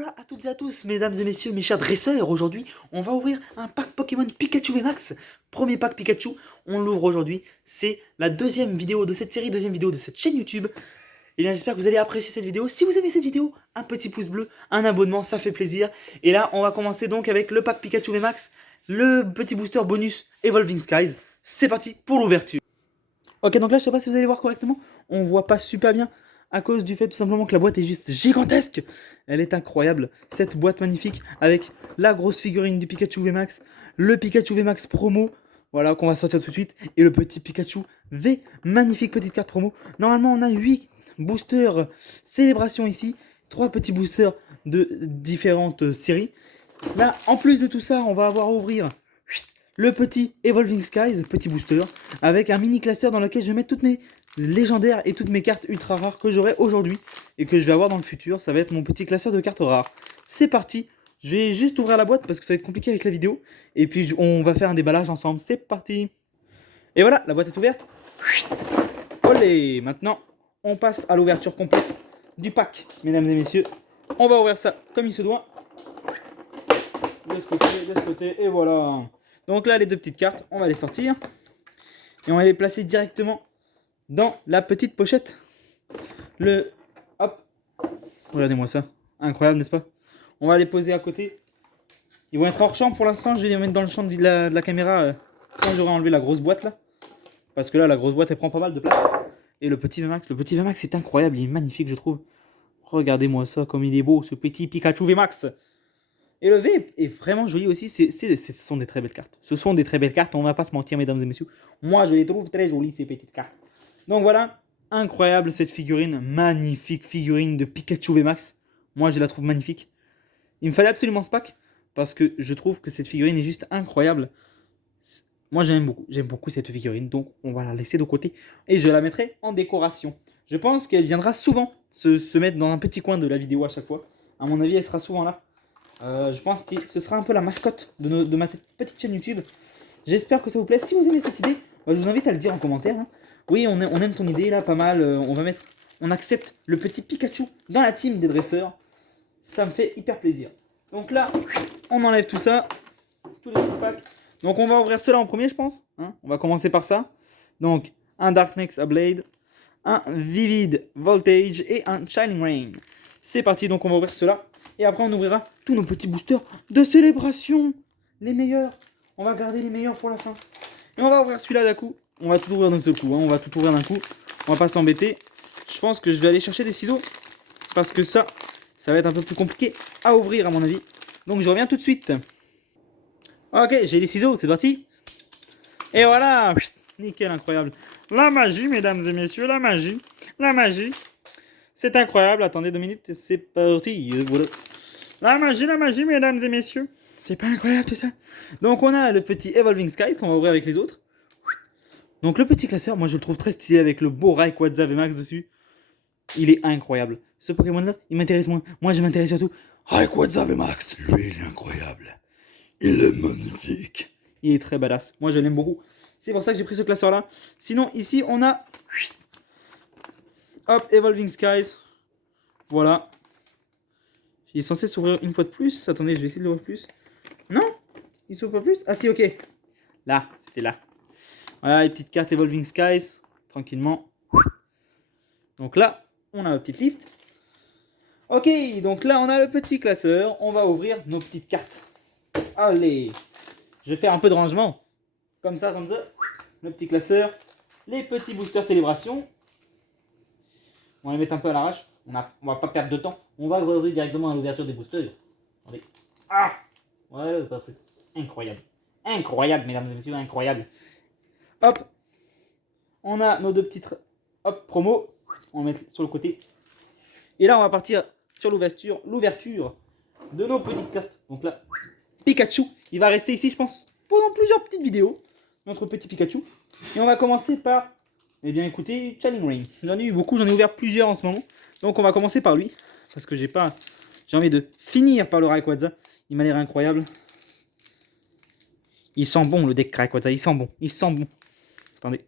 Alola à toutes et à tous, mesdames et messieurs, mes chers dresseurs. Aujourd'hui, on va ouvrir un pack Pokémon Pikachu VMAX. Premier pack Pikachu, on l'ouvre aujourd'hui. C'est la deuxième vidéo de cette série, deuxième vidéo de cette chaîne YouTube. Et bien, j'espère que vous allez apprécier cette vidéo. Si vous aimez cette vidéo, un petit pouce bleu, un abonnement, ça fait plaisir. Et là, on va commencer donc avec le pack Pikachu VMAX, le petit booster bonus Evolving Skies. C'est parti pour l'ouverture. Ok, donc là, je sais pas si vous allez voir correctement, on voit pas super bien à cause du fait tout simplement que la boîte est juste gigantesque. Elle est incroyable, cette boîte magnifique avec la grosse figurine du Pikachu VMAX, le Pikachu VMAX promo, voilà, qu'on va sortir tout de suite, et le petit Pikachu V, magnifique petite carte promo. Normalement, on a 8 boosters célébration ici, 3 petits boosters de différentes séries. Là, en plus de tout ça, on va avoir à ouvrir le petit Evolving Skies, petit booster, avec un mini classeur dans lequel je mets toutes mes légendaires et toutes mes cartes ultra rares que j'aurai aujourd'hui et que je vais avoir dans le futur. Ça va être mon petit classeur de cartes rares. C'est parti, je vais juste ouvrir la boîte parce que ça va être compliqué avec la vidéo. Et puis on va faire un déballage ensemble, c'est parti. Et voilà, la boîte est ouverte. Olé, maintenant on passe à l'ouverture complète du pack, mesdames et messieurs. On va ouvrir ça comme il se doit. De ce côté, et voilà. Donc là, les deux petites cartes, on va les sortir. Et on va les placer directement dans la petite pochette. Hop. Regardez-moi ça. Incroyable, n'est-ce pas? On va les poser à côté. Ils vont être hors champ pour l'instant. Je vais les mettre dans le champ de la caméra quand j'aurai enlevé la grosse boîte là. Parce que là, la grosse boîte, elle prend pas mal de place. Et le petit VMAX, c'est incroyable. Il est magnifique, je trouve. Regardez-moi ça, comme il est beau, ce petit Pikachu VMAX. Et le V est vraiment joli aussi, ce sont des très belles cartes. Ce sont des très belles cartes, on va pas se mentir mesdames et messieurs. Moi je les trouve très jolies ces petites cartes. Donc voilà, incroyable cette figurine, magnifique figurine de Pikachu VMAX. Moi je la trouve magnifique. Il me fallait absolument ce pack, parce que je trouve que cette figurine est juste incroyable. Moi j'aime beaucoup cette figurine, donc on va la laisser de côté. Et je la mettrai en décoration. Je pense qu'elle viendra souvent se mettre dans un petit coin de la vidéo à chaque fois. À mon avis elle sera souvent là. Je pense que ce sera un peu la mascotte de ma petite chaîne YouTube. J'espère que ça vous plaît. Si vous aimez cette idée, je vous invite à le dire en commentaire. Hein. Oui, on aime ton idée là, pas mal. On accepte le petit Pikachu dans la team des dresseurs. Ça me fait hyper plaisir. Donc là, on enlève tout ça. Tous les petits packs. Donc on va ouvrir cela en premier, je pense. Hein. On va commencer par ça. Donc un Darkness Blade, un Vivid Voltage et un Shining Rain. C'est parti, donc on va ouvrir cela. Et après, on ouvrira tous nos petits boosters de célébration. Les meilleurs. On va garder les meilleurs pour la fin. Et on va ouvrir celui-là d'un coup. On va tout ouvrir d'un seul coup. Hein. On va tout ouvrir d'un coup. On va pas s'embêter. Je pense que je vais aller chercher des ciseaux. Parce que ça va être un peu plus compliqué à ouvrir à mon avis. Donc je reviens tout de suite. Ok, j'ai les ciseaux. C'est parti. Et voilà. Nickel, incroyable. La magie, mesdames et messieurs. La magie. La magie. C'est incroyable. Attendez 2 minutes. C'est parti. Voilà. La magie, mesdames et messieurs. C'est pas incroyable tout ça? Donc on a le petit Evolving Sky qu'on va ouvrir avec les autres. Donc le petit classeur, moi je le trouve très stylé avec le beau Rayquaza VMAX dessus. Il est incroyable. Ce Pokémon là, il m'intéresse moins. Moi je m'intéresse surtout Rayquaza VMAX. Lui il est incroyable. Il est magnifique. Il est très badass. Moi je l'aime beaucoup. C'est pour ça que j'ai pris ce classeur là. Sinon ici on a... Hop, Evolving Skies. Voilà. Il est censé s'ouvrir une fois de plus. Attendez, je vais essayer de l'ouvrir plus. Non, il s'ouvre pas plus. Ah si, ok. Là, c'était là. Voilà les petites cartes Evolving Skies. Tranquillement. Donc là, on a la petite liste. Ok, donc là, on a le petit classeur. On va ouvrir nos petites cartes. Allez. Je vais faire un peu de rangement. Comme ça, comme ça. Le petit classeur. Les petits boosters célébration. On va les mettre un peu à l'arrache. On va pas perdre de temps. On va ouvrir directement à l'ouverture des boosters. Attendez. Ah ouais, parfait. Incroyable. Incroyable, mesdames et messieurs, incroyable. Hop. On a nos deux petites promos. On va mettre sur le côté. Et là, on va partir sur l'ouverture de nos petites cartes. Donc là, Pikachu. Il va rester ici, je pense, pendant plusieurs petites vidéos. Notre petit Pikachu. Et on va commencer par... Eh bien écoutez, Shining Rain. J'en ai eu beaucoup, j'en ai ouvert plusieurs en ce moment. Donc on va commencer par lui. Parce que j'ai envie de finir par le Rayquaza. Il m'a l'air incroyable. Il sent bon le deck Rayquaza, il sent bon. Attendez,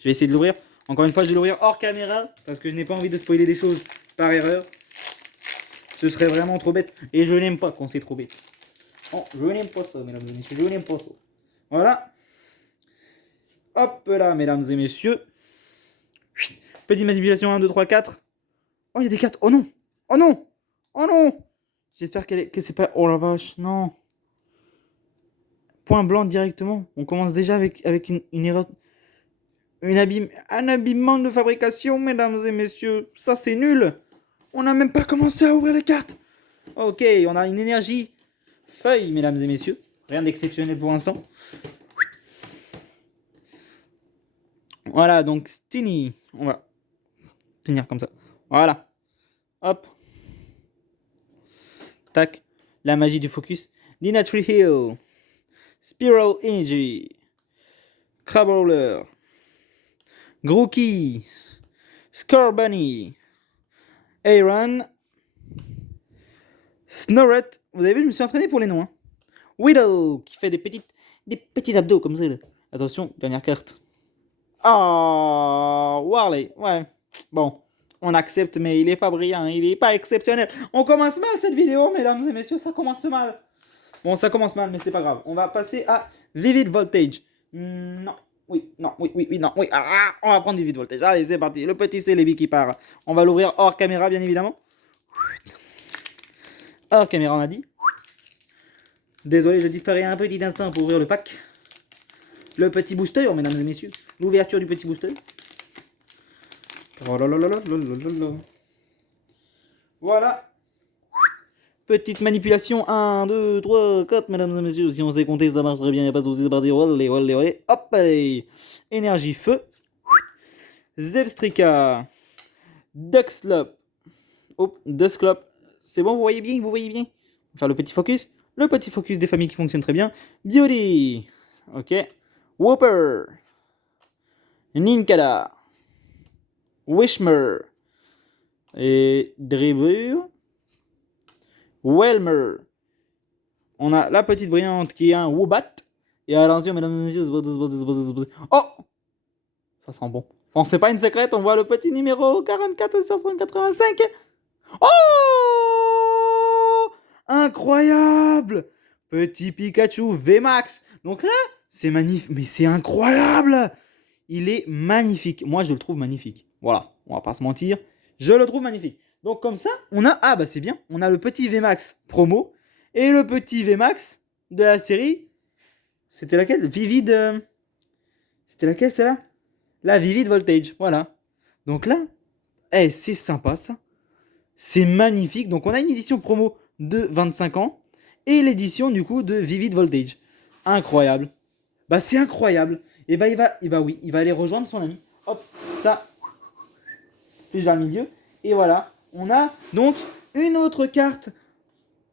je vais essayer de l'ouvrir. Encore une fois, je vais l'ouvrir hors caméra. Parce que je n'ai pas envie de spoiler des choses par erreur. Ce serait vraiment trop bête. Et je n'aime pas quand c'est trop bête. Oh, je n'aime pas ça, mesdames et messieurs. Je n'aime pas ça. Voilà. Hop là, mesdames et messieurs. Petite manipulation 1, 2, 3, 4. Oh, il y a des 4. Oh non. Oh non. Oh non. J'espère que c'est pas... Oh la vache, non. Point blanc directement. On commence déjà avec une erreur... Un abîmement de fabrication, mesdames et messieurs. Ça, c'est nul. On n'a même pas commencé à ouvrir les cartes. Ok, on a une énergie feuille, mesdames et messieurs. Rien d'exceptionnel pour l'instant. Voilà, donc Stiny. On va tenir comme ça. Voilà. Hop. Tac. La magie du focus. Nina Tree Hill. Spiral Energy. Crabrawler. Grookey. Scorbunny. Aaron. Snorret. Vous avez vu, je me suis entraîné pour les noms. Hein. Whittle, qui fait des petits abdos comme ça. Là. Attention, dernière carte. Oh, Warley. Ouais. Bon, on accepte, mais il est pas brillant, il est pas exceptionnel. On commence mal cette vidéo, mesdames et messieurs, ça commence mal. Bon, ça commence mal, mais c'est pas grave. On va passer à Vivid Voltage. Non. Oui, non, oui, non, oui. On va prendre du Vivid Voltage. Allez, c'est parti. Le petit Celebi qui part. On va l'ouvrir hors caméra, bien évidemment. Hors caméra, on a dit. Désolé, je disparais un petit instant pour ouvrir le pack. Le petit booster, mesdames et messieurs. L'ouverture du petit booster. Oh là là là là là là là. Voilà. Petite manipulation. 1, 2, 3, 4, mesdames et messieurs. Si on sait compter, ça marcherait bien. Il n'y a pas de soucis, c'est parti. Olé, olé, olé. Hop, allez. Énergie feu. Zebstrika. Duxlop. Hop, Dusclop. C'est bon, vous voyez bien, On va faire le petit focus. Le petit focus des familles qui fonctionne très bien. Beauty. Ok. Whooper. Ninkada. Wishmer. Et Dribur. Welmer. On a la petite brillante qui est un Woobat. Et attention, mesdames et messieurs. Oh! Ça sent bon. Bon, c'est pas une secrète, on voit le petit numéro 44 sur 185. Oh! Incroyable! Petit Pikachu VMAX. Donc là, c'est magnifique. Mais c'est incroyable! Il est magnifique. Moi, je le trouve magnifique. Voilà, on va pas se mentir. Je le trouve magnifique. Donc comme ça, on a... Ah bah c'est bien. On a le petit VMAX promo. Et le petit VMAX de la série. C'était laquelle? Vivid... C'était laquelle celle-là? La Vivid Voltage. Voilà. Donc là, c'est sympa ça. C'est magnifique. Donc on a une édition promo de 25 ans. Et l'édition du coup de Vivid Voltage. Incroyable. Bah c'est incroyable. Et bah il va aller rejoindre son ami. Hop, ça. Plus vers le milieu. Et voilà. On a donc une autre carte.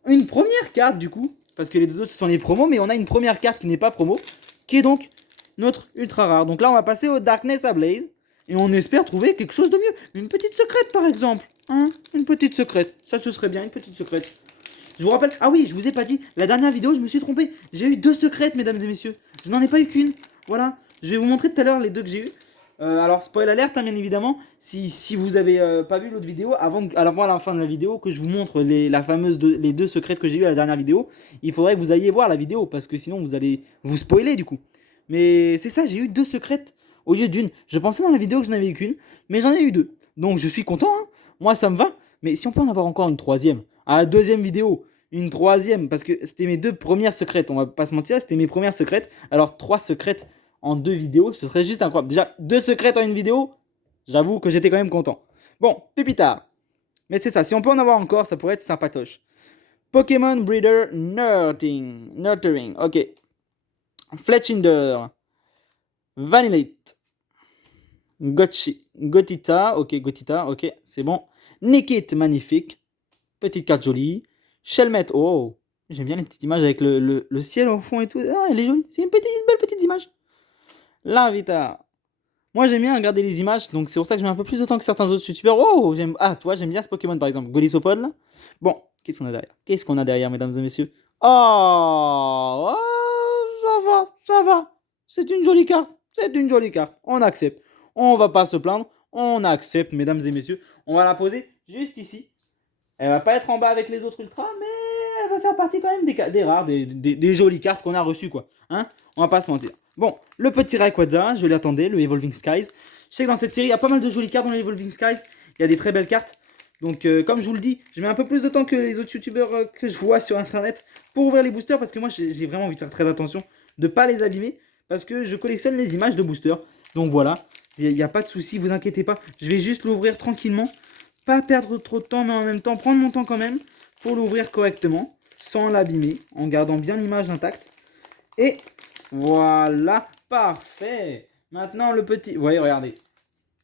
Une première carte du coup. Parce que les deux autres ce sont les promos. Mais on a une première carte qui n'est pas promo. Qui est donc notre ultra rare. Donc là on va passer au Darkness Ablaze. Et on espère trouver quelque chose de mieux. Une petite secrète par exemple. Hein, une petite secrète. Ça ce serait bien, une petite secrète. Je vous rappelle. Ah oui, je vous ai pas dit. La dernière vidéo, je me suis trompé. J'ai eu 2 secrètes, mesdames et messieurs. Je n'en ai pas eu qu'une. Voilà. Je vais vous montrer tout à l'heure les 2 que j'ai eu. Alors, spoil alerte, hein, bien évidemment. Si vous avez pas vu l'autre vidéo, avant à la fin de la vidéo, que je vous montre les 2 secrètes que j'ai eu à la dernière vidéo, il faudrait que vous alliez voir la vidéo. Parce que sinon, vous allez vous spoiler du coup. Mais c'est ça, j'ai eu 2 secrètes au lieu d'une. Je pensais dans la vidéo que je n'avais eu qu'une. Mais j'en ai eu 2. Donc, je suis content. Hein. Moi, ça me va. Mais si on peut en avoir encore une troisième. À la deuxième vidéo. Une troisième, parce que c'était mes 2 premières secrètes, on va pas se mentir, c'était mes premières secrètes. Alors 3 secrètes en 2 vidéos, ce serait juste incroyable. Déjà, 2 secrètes en une vidéo, j'avoue que j'étais quand même content. Bon, plus tard. Mais c'est ça, si on peut en avoir encore, ça pourrait être sympatoche. Pokémon Breeder Nurturing, ok. Fletchinder. Vanillite. Gotita, ok, c'est bon. Nickit, magnifique. Petite carte jolie. Shelmet, oh, j'aime bien les petites images avec le ciel au fond et tout. Ah, elle est jolie, c'est une belle petite image. Larvitar. Moi j'aime bien regarder les images, donc c'est pour ça que je mets un peu plus de temps que certains autres youtubeurs. Oh, j'aime bien ce Pokémon par exemple. Golisopod là. Bon, qu'est-ce qu'on a derrière, mesdames et messieurs? Oh, ça va. C'est une jolie carte. On accepte. On va pas se plaindre. On accepte, mesdames et messieurs. On va la poser juste ici. Elle va pas être en bas avec les autres ultras, mais elle va faire partie quand même des rares, des jolies cartes qu'on a reçues, quoi. Hein, on va pas se mentir. Bon, le petit Rayquaza, je l'attendais, le Evolving Skies. Je sais que dans cette série, il y a pas mal de jolies cartes dans les Evolving Skies. Il y a des très belles cartes. Donc, comme je vous le dis, je mets un peu plus de temps que les autres youtubeurs que je vois sur internet pour ouvrir les boosters parce que moi, j'ai vraiment envie de faire très attention de ne pas les abîmer parce que je collectionne les images de boosters. Donc voilà, il n'y a pas de souci, vous inquiétez pas. Je vais juste l'ouvrir tranquillement, pas perdre trop de temps, mais en même temps prendre mon temps quand même pour l'ouvrir correctement, sans l'abîmer, en gardant bien l'image intacte. Et voilà, parfait. Maintenant, le petit... Vous voyez, regardez.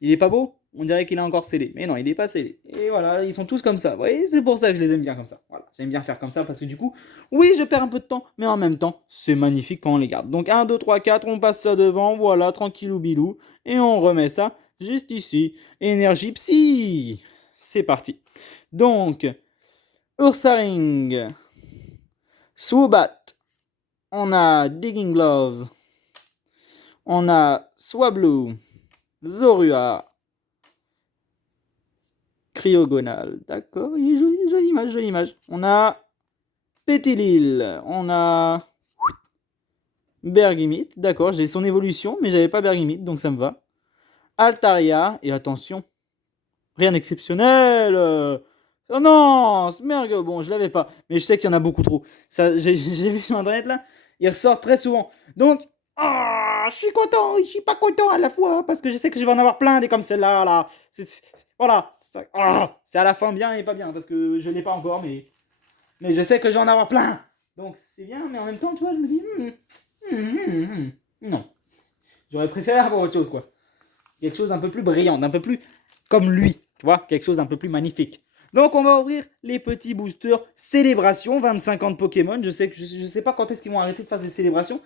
Il est pas beau? On dirait qu'il est encore scellé. Mais non, il n'est pas scellé. Et voilà, ils sont tous comme ça. Vous voyez, c'est pour ça que je les aime bien comme ça. Voilà, j'aime bien faire comme ça parce que du coup, oui, je perds un peu de temps, mais en même temps, c'est magnifique quand on les garde. Donc 1, 2, 3, 4, on passe ça devant, voilà, tranquillou bilou. Et on remet ça juste ici. Énergie psy. C'est parti. Donc, Ursaring, Swoobat, on a Digging Gloves, on a Swablu, Zorua, Cryogonal, d'accord, il est joli, jolie image, jolie image. On a Pétilil, on a Bergimite, d'accord, j'ai son évolution, mais j'avais pas Bergimite, donc ça me va. Altaria, et attention, rien d'exceptionnel. Oh non, Smerg, bon, je l'avais pas, mais je sais qu'il y en a beaucoup trop. Ça, j'ai vu sur internet là, il ressort très souvent. Donc, je suis content, je suis pas content à la fois, parce que je sais que je vais en avoir plein des comme celle-là, là. Voilà, c'est à la fin bien et pas bien, parce que je l'ai pas encore, mais je sais que je vais en avoir plein. Donc c'est bien, mais en même temps, tu vois, je me dis, non. J'aurais préféré avoir autre chose, quoi. Quelque chose d'un peu plus brillant, d'un peu plus comme lui, tu vois, quelque chose d'un peu plus magnifique. Donc on va ouvrir les petits boosters célébration, 25 ans de Pokémon. Je sais pas quand est-ce qu'ils vont arrêter de faire des célébrations,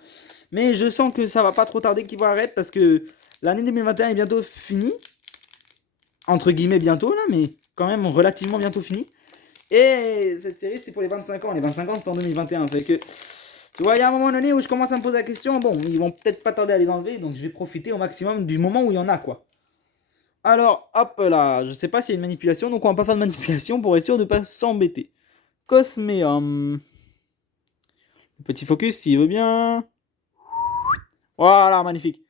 mais je sens que ça va pas trop tarder qu'ils vont arrêter parce que l'année 2021 est bientôt finie. Entre guillemets bientôt là, mais quand même relativement bientôt finie. Et cette série c'était pour les 25 ans. Les 25 ans c'était en 2021. Fait que, tu vois, il y a un moment donné où je commence à me poser la question, bon, ils vont peut-être pas tarder à les enlever, donc je vais profiter au maximum du moment où il y en a, quoi. Alors, hop là, je sais pas s'il y a une manipulation, donc on va pas faire de manipulation pour être sûr de pas s'embêter. Cosmeum. Le petit focus, s'il veut bien. Voilà, magnifique.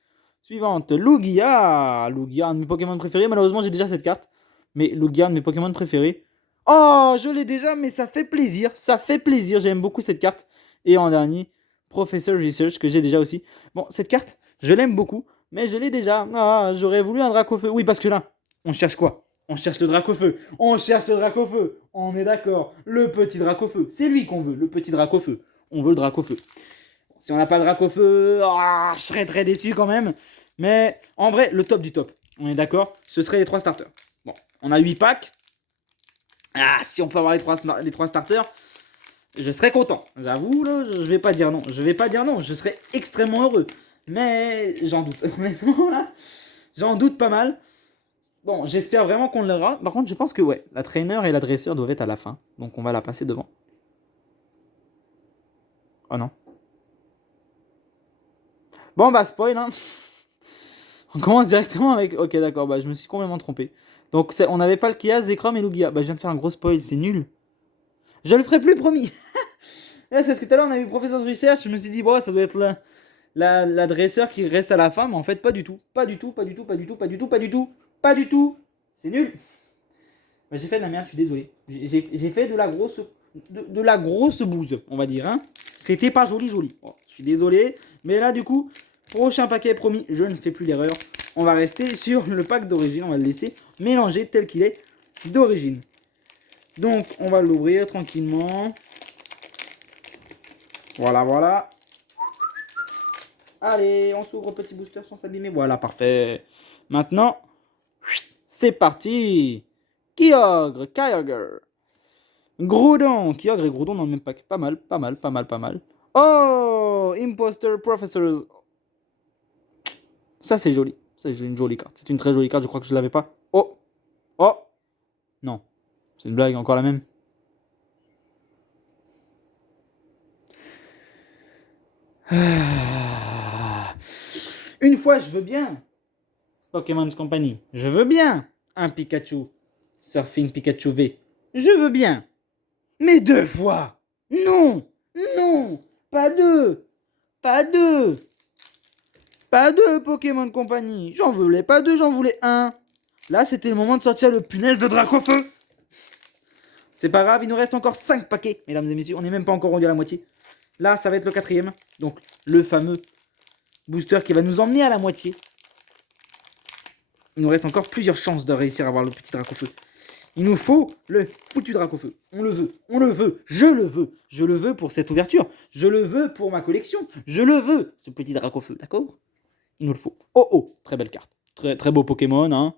Suivante, Lugia. Lugia, un de mes Pokémon préférés. Malheureusement, j'ai déjà cette carte. Mais Lugia, un de mes Pokémon préférés. Oh, je l'ai déjà, mais ça fait plaisir. Ça fait plaisir. J'aime beaucoup cette carte. Et en dernier, Professor Research, que j'ai déjà aussi. Bon, cette carte, je l'aime beaucoup. Mais je l'ai déjà. Ah, j'aurais voulu un Dracofeu. Oui, parce que là, on cherche quoi? On cherche le Dracofeu. On cherche le Dracofeu. On est d'accord. Le petit Dracofeu. C'est lui qu'on veut, le petit Dracofeu. On veut le Dracofeu. Si on n'a pas le Dracofeu, je serais très déçu quand même. Mais en vrai, le top du top, on est d'accord, ce serait les 3 starters. Bon, on a 8 packs. Si on peut avoir les 3 starters, je serais content. J'avoue, là, je vais pas dire non. Je vais pas dire non, je serais extrêmement heureux. Mais j'en doute. Honnêtement, là, j'en doute pas mal. Bon, j'espère vraiment qu'on l'aura. Par contre, je pense que ouais, la trainer et la dresseur doivent être à la fin. Donc on va la passer devant. Oh non. Bon, bah, spoil, hein. On commence directement avec... Ok, d'accord, bah, je me suis complètement trompé. Donc, on n'avait pas le Kia, Zekrom et Lugia. Bah, je viens de faire un gros spoil, c'est nul. Je le ferai plus, promis. Là, c'est parce que tout à l'heure, on a eu Professeur Research, je me suis dit, bon, ça doit être la dresseur qui reste à la fin, mais en fait, pas du tout. Pas du tout, pas du tout, pas du tout, pas du tout, pas du tout, pas du tout. C'est nul. Bah, j'ai fait de la merde, je suis désolé. J'ai fait de la grosse... De la grosse bouse, on va dire, hein. C'était pas joli, joli. Oh, je suis désolé. Mais là, du coup, prochain paquet, promis, je ne fais plus l'erreur. On va rester sur le pack d'origine. On va le laisser mélanger tel qu'il est d'origine. Donc, on va l'ouvrir tranquillement. Voilà, voilà. Allez, on s'ouvre petit booster sans s'abîmer. Voilà, parfait. Maintenant, c'est parti. Kyogre. Groudon. Kyogre et Groudon dans le même pack. Pas mal, pas mal, pas mal, pas mal. Oh, Imposter Professors. Ça, c'est joli. C'est une jolie carte. C'est une très jolie carte. Je crois que je l'avais pas. Oh. Oh. Non. C'est une blague. Encore la même. Une fois, je veux bien. Pokémon's Company. Je veux bien un Pikachu. Surfing Pikachu V. Je veux bien. Mais 2 fois. Non. Non. Pas 2. Pas 2. Pas 2 Pokémon Compagnie. J'en voulais pas 2, j'en voulais 1. Là, c'était le moment de sortir le punaise de Dracofeu. C'est pas grave, il nous reste encore 5 paquets, mesdames et messieurs. On n'est même pas encore rendu à la moitié. Là, ça va être le 4e. Donc, le fameux booster qui va nous emmener à la moitié. Il nous reste encore plusieurs chances de réussir à avoir le petit Dracofeu. Il nous faut le foutu Dracofeu. On le veut, on le veut, je le veux. Je le veux pour cette ouverture. Je le veux pour ma collection. Je le veux, ce petit Dracofeu, d'accord? Il nous le faut. Oh oh, très belle carte. Très, très beau Pokémon, hein.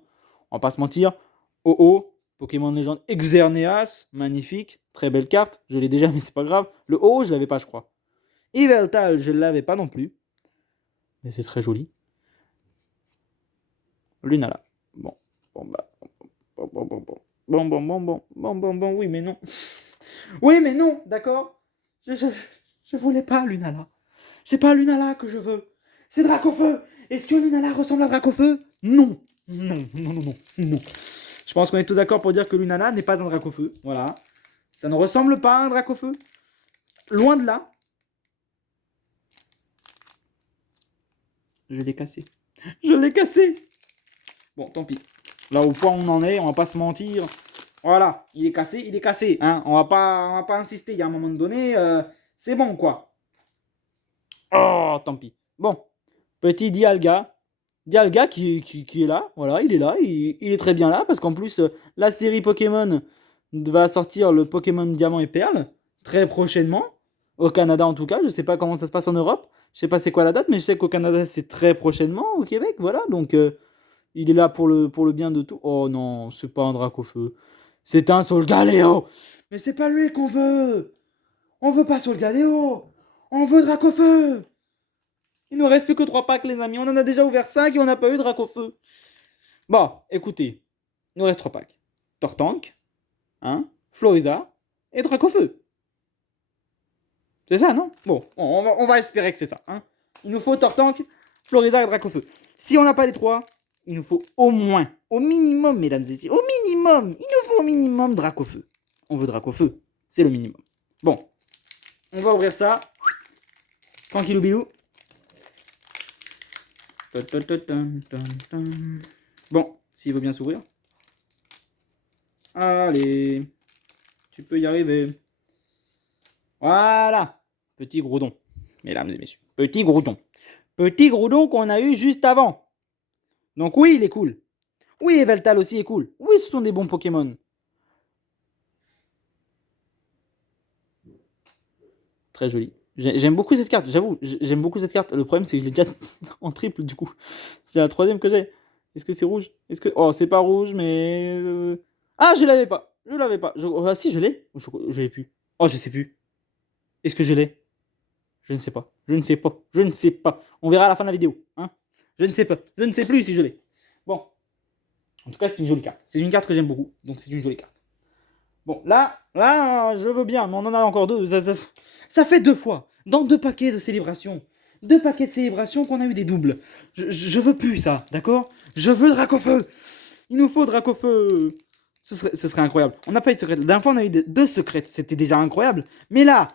On va pas se mentir. Oh oh, Pokémon de légende Xerneas, magnifique. Très belle carte. Je l'ai déjà, mais c'est pas grave. Le oh, je l'avais pas, je crois. Yveltal, je l'avais pas non plus. Mais c'est très joli. Lunala. Bon. Bon, bah. Bon, oui, mais non. Oui, mais non, d'accord. Je voulais pas Lunala. C'est pas Lunala que je veux. C'est Dracofeu. Est-ce que Lunala ressemble à Dracofeu? Non. Non, non, non, non, non. Je pense qu'on est tous d'accord pour dire que Lunala n'est pas un Dracofeu. Voilà. Ça ne ressemble pas à un Dracofeu. Loin de là. Je l'ai cassé. Je l'ai cassé. Bon, tant pis. Là, au point où on en est, on va pas se mentir. Voilà, il est cassé, hein. On va pas insister. Il y a un moment donné, c'est bon, quoi. Oh, tant pis. Bon, petit Dialga. Dialga qui est là, voilà, il est là, il est très bien là, parce qu'en plus, la série Pokémon va sortir le Pokémon Diamant et Perle, très prochainement, au Canada en tout cas, je sais pas comment ça se passe en Europe, je sais pas c'est quoi la date, mais je sais qu'au Canada c'est très prochainement, au Québec, voilà, donc il est là pour le bien de tout. Oh non, c'est pas un Dracofeu, c'est un Solgaleo. Mais c'est pas lui qu'on veut. On veut pas Solgaleo, on veut Dracofeu. Il nous reste plus que 3 packs, les amis. On en a déjà ouvert 5 et on n'a pas eu Dracofeu. Bon, écoutez, il nous reste 3 packs. Tortank, hein, Floriza et Dracofeu. C'est ça, non? Bon, on va espérer que c'est ça. Hein. Il nous faut Tortank, Floriza et Dracofeu. Si on n'a pas les 3, il nous faut au moins, au minimum, mesdames et messieurs, au minimum, il nous faut au minimum Dracofeu. On veut Dracofeu, c'est le minimum. Bon, on va ouvrir ça. Tranquillou bilou. Bon, s'il veut bien s'ouvrir. Allez, tu peux y arriver. Voilà, petit Groudon, mesdames et messieurs. Petit Groudon. Petit Groudon qu'on a eu juste avant. Donc oui, il est cool. Oui, Yveltal aussi est cool. Oui, ce sont des bons Pokémon. Très joli. J'aime beaucoup cette carte, j'avoue. J'aime beaucoup cette carte. Le problème, c'est que je l'ai déjà en triple, du coup. C'est la 3e que j'ai. Est-ce que c'est rouge? Est-ce que... Oh, c'est pas rouge, mais... Ah, je l'avais pas. Je l'avais pas. Ah si, je l'ai. Je l'ai plus. Oh, je sais plus. Est-ce que je l'ai? Je ne sais pas. Je ne sais pas. Je ne sais pas. On verra à la fin de la vidéo. Hein, je ne sais pas. Je ne sais plus si je l'ai. Bon. En tout cas, c'est une jolie carte. C'est une carte que j'aime beaucoup. Donc, c'est une jolie carte. Bon, là, je veux bien, mais on en a encore 2. Ça fait 2 fois. Dans 2 paquets de célébration. 2 paquets de célébration qu'on a eu des doubles. Je veux plus ça, d'accord? Je veux Dracofeu. Il nous faut Dracofeu. Ce serait incroyable. On n'a pas eu de secrète. La dernière fois, on a eu 2 secrètes. C'était déjà incroyable. Mais là,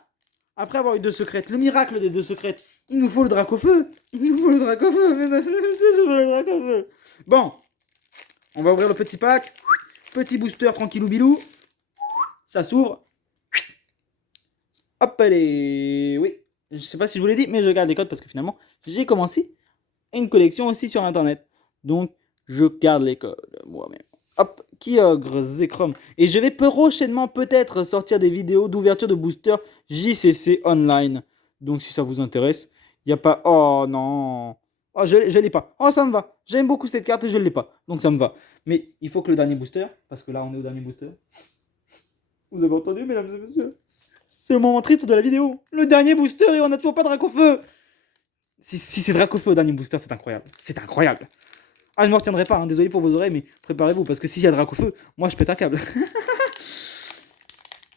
après avoir eu 2 secrètes, le miracle des 2 secrètes, il nous faut le Dracofeu. Il nous faut le Dracofeu. Mesdames et messieurs, je veux le Dracofeu. Bon, on va ouvrir le petit pack. Petit booster tranquillou bilou. Ça s'ouvre. Hop, allez. Oui, je sais pas si je vous l'ai dit, mais je garde les codes parce que finalement, j'ai commencé une collection aussi sur internet. Donc, je garde les codes moi-même. Hop, Kyogre, Zekrom. Et je vais prochainement peut-être sortir des vidéos d'ouverture de booster JCC online. Donc, si ça vous intéresse, il n'y a pas... Oh non. Oh, je l'ai pas. Oh, ça me va. J'aime beaucoup cette carte et je ne l'ai pas. Donc, ça me va. Mais il faut que le dernier booster, parce que là, on est au dernier booster. Vous avez entendu, mesdames et messieurs? C'est le moment triste de la vidéo. Le dernier booster et on n'a toujours pas Dracofeu. Si c'est Dracofeu au dernier booster, c'est incroyable. C'est incroyable. Ah, je ne me retiendrai pas, hein. Désolé pour vos oreilles, mais préparez-vous, parce que s'il y a Dracofeu, moi je pète un câble.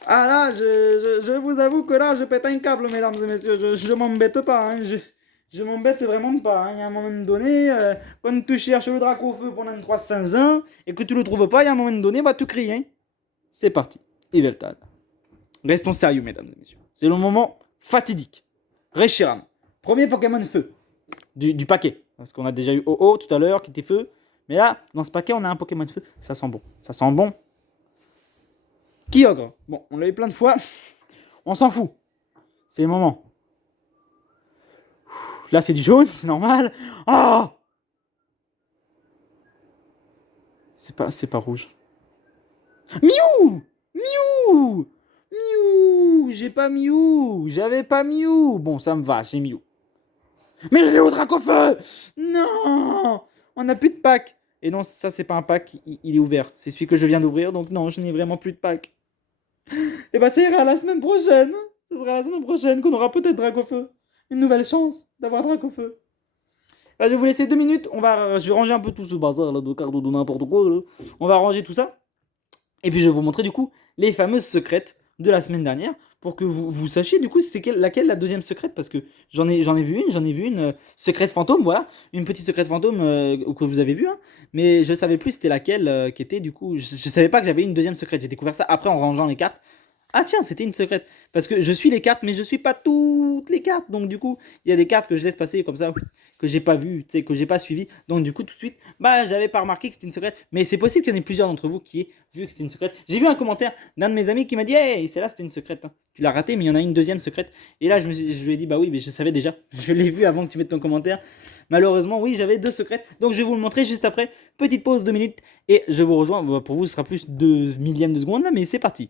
Ah là, je vous avoue que là, je pète un câble, mesdames et messieurs. Je m'embête pas, hein. Je m'embête vraiment pas. Hein. Il y a un moment donné, quand tu cherches le Dracofeu pendant 300 ans, et que tu le trouves pas, il y a un moment donné, bah tu cries. Hein. C'est parti. Yveltal. Restons sérieux, mesdames et messieurs. C'est le moment fatidique. Reshiram. Premier Pokémon feu du paquet. Parce qu'on a déjà eu Oh tout à l'heure qui était feu. Mais là, dans ce paquet, on a un Pokémon feu. Ça sent bon. Ça sent bon. Kyogre. Bon, on l'a eu plein de fois. On s'en fout. C'est le moment. Là, c'est du jaune, c'est normal. Oh, c'est pas rouge. Mew, Mew, Mew. J'ai pas Mew. J'avais pas Mew. Bon, ça me va, j'ai Mew. Mais il est au Dracofeu. Non, on n'a plus de pack. Et non, ça, c'est pas un pack, il est ouvert. C'est celui que je viens d'ouvrir, donc non, je n'ai vraiment plus de pack. Et bah, ça ira la semaine prochaine. Ce sera la semaine prochaine qu'on aura peut-être Dracofeu. Une nouvelle chance d'avoir Dracofeu. Là, je vais vous laisser 2 minutes. Je vais ranger un peu tout ce bazar là, de cartes de n'importe quoi. Là. On va ranger tout ça. Et puis, je vais vous montrer du coup les fameuses secrètes de la semaine dernière pour que vous sachiez du coup c'était laquelle la deuxième secrète parce que j'en ai vu une secrète fantôme, voilà, une petite secrète fantôme que vous avez vu, hein, mais je savais plus c'était laquelle qui était du coup, je savais pas que j'avais une deuxième secrète, j'ai découvert ça après en rangeant les cartes. Ah tiens, c'était une secrète. Parce que je suis les cartes, mais je suis pas toutes les cartes. Donc du coup, il y a des cartes que je laisse passer comme ça, que j'ai pas vu, que j'ai pas suivi. Donc du coup, tout de suite, bah j'avais pas remarqué que c'était une secrète. Mais c'est possible qu'il y en ait plusieurs d'entre vous qui aient vu que c'était une secrète. J'ai vu un commentaire d'un de mes amis qui m'a dit hey, celle-là c'était une secrète. Hein. Tu l'as raté, mais il y en a une deuxième secrète. Et là, je lui ai dit bah oui, mais je savais déjà. Je l'ai vu avant que tu mettes ton commentaire. Malheureusement, oui, j'avais 2 secrètes. Donc je vais vous le montrer juste après. Petite pause, 2 minutes. Et je vous rejoins. Pour vous, ce sera plus 2 millièmes de seconde là, mais c'est parti.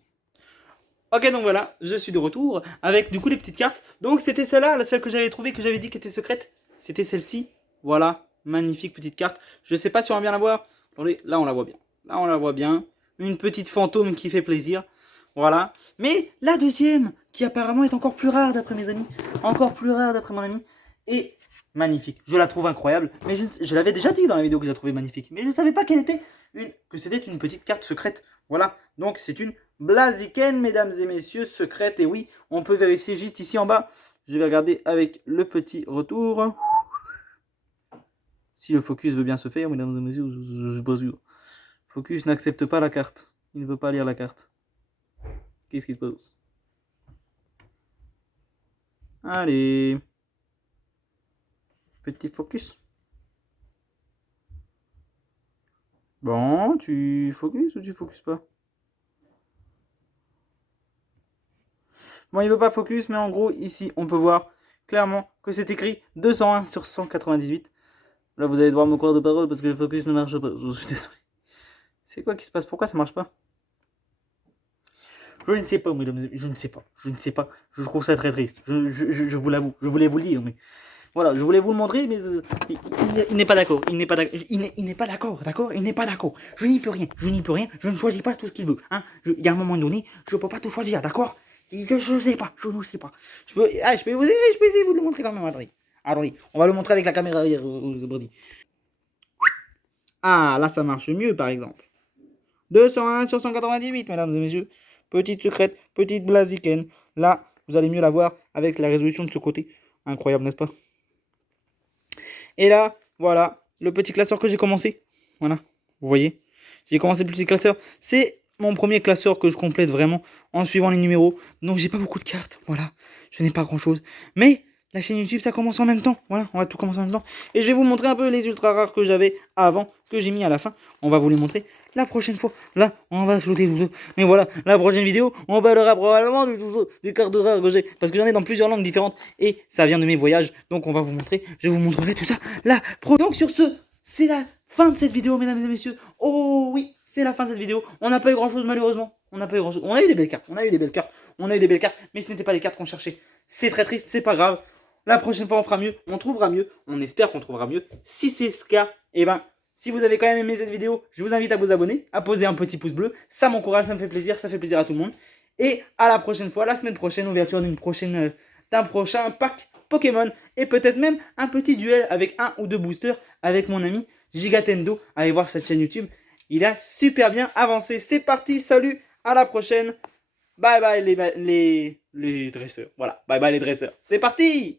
Ok, donc voilà, je suis de retour avec du coup les petites cartes. Donc c'était celle-là, la seule que j'avais trouvée, que j'avais dit qu'était secrète. C'était celle-ci. Voilà, magnifique petite carte. Je sais pas si on va bien la voir. Attendez, là on la voit bien. Là on la voit bien. Une petite fantôme qui fait plaisir. Voilà. Mais la deuxième, qui apparemment est encore plus rare d'après mes amis. Encore plus rare d'après mon ami. Et magnifique. Je la trouve incroyable. Mais je l'avais déjà dit dans la vidéo que je la trouvais magnifique. Mais je ne savais pas qu'elle était que c'était une petite carte secrète. Voilà. Donc c'est une Blaziken, mesdames et messieurs, secrète. Et oui, on peut vérifier juste ici en bas. Je vais regarder avec le petit retour. Si le focus veut bien se faire, mesdames et messieurs, je ne suis pas sûr. Focus n'accepte pas la carte. Il ne veut pas lire la carte. Qu'est-ce qui se passe? Allez. Petit focus. Bon, tu focus ou tu focuses pas? Bon, il veut pas focus, mais en gros, ici, on peut voir clairement que c'est écrit 201 sur 198. Là, vous allez devoir me croire de parole parce que le focus ne marche pas. Je suis désolé. C'est quoi qui se passe? Pourquoi ça marche pas? Je ne sais pas, mesdames, je ne sais pas. Je ne sais pas. Je trouve ça très triste. Je vous l'avoue. Je voulais vous le dire, mais voilà, je voulais vous le montrer, mais il n'est pas d'accord. Il n'est pas d'accord. Il n'est pas d'accord, d'accord? Il n'est pas d'accord. Je n'y peux rien. Je n'y peux rien. Je ne choisis pas tout ce qu'il veut. Hein? Il y a un moment donné, je ne peux pas tout choisir, d'accord? Je ne sais pas. Je ne sais pas. Je peux essayer de vous le montrer quand même, Adrien. Attendez, on va le montrer avec la caméra arrière, Ah, là, ça marche mieux, par exemple. 201 sur 198, mesdames et messieurs. Petite secrète, petite Blaziken. Là, vous allez mieux la voir avec la résolution de ce côté. Incroyable, n'est-ce pas? Et là, voilà, le petit classeur que j'ai commencé. Voilà, vous voyez. J'ai commencé le petit classeur. C'est mon premier classeur que je complète vraiment en suivant les numéros. Donc, j'ai pas beaucoup de cartes. Voilà, je n'ai pas grand-chose. Mais la chaîne YouTube, ça commence en même temps. Voilà, on va tout commencer en même temps. Et je vais vous montrer un peu les ultra rares que j'avais avant, que j'ai mis à la fin. On va vous les montrer la prochaine fois. Là, on va sauter tout ça. Mais voilà, la prochaine vidéo, on parlera probablement des cartes rares que j'ai. Parce que j'en ai dans plusieurs langues différentes. Et ça vient de mes voyages. Donc, on va vous montrer. Je vous montrerai tout ça là. Donc, sur ce, c'est la fin de cette vidéo, mesdames et messieurs. Oh oui, c'est la fin de cette vidéo. On n'a pas eu grand-chose, malheureusement. On n'a pas eu grand-chose. On a eu des belles cartes. Mais ce n'était pas les cartes qu'on cherchait. C'est très triste, c'est pas grave. La prochaine fois, on fera mieux, on trouvera mieux, on espère qu'on trouvera mieux. Si c'est ce cas, et ben, si vous avez quand même aimé cette vidéo, je vous invite à vous abonner, à poser un petit pouce bleu. Ça m'encourage, ça me fait plaisir, ça fait plaisir à tout le monde. Et à la prochaine fois, la semaine prochaine, ouverture d'un prochain pack Pokémon. Et peut-être même un petit duel avec 1 ou 2 boosters avec mon ami Gigatendo. Allez voir cette chaîne YouTube, il a super bien avancé. C'est parti, salut, à la prochaine. Bye bye les dresseurs. Voilà, bye bye les dresseurs. C'est parti!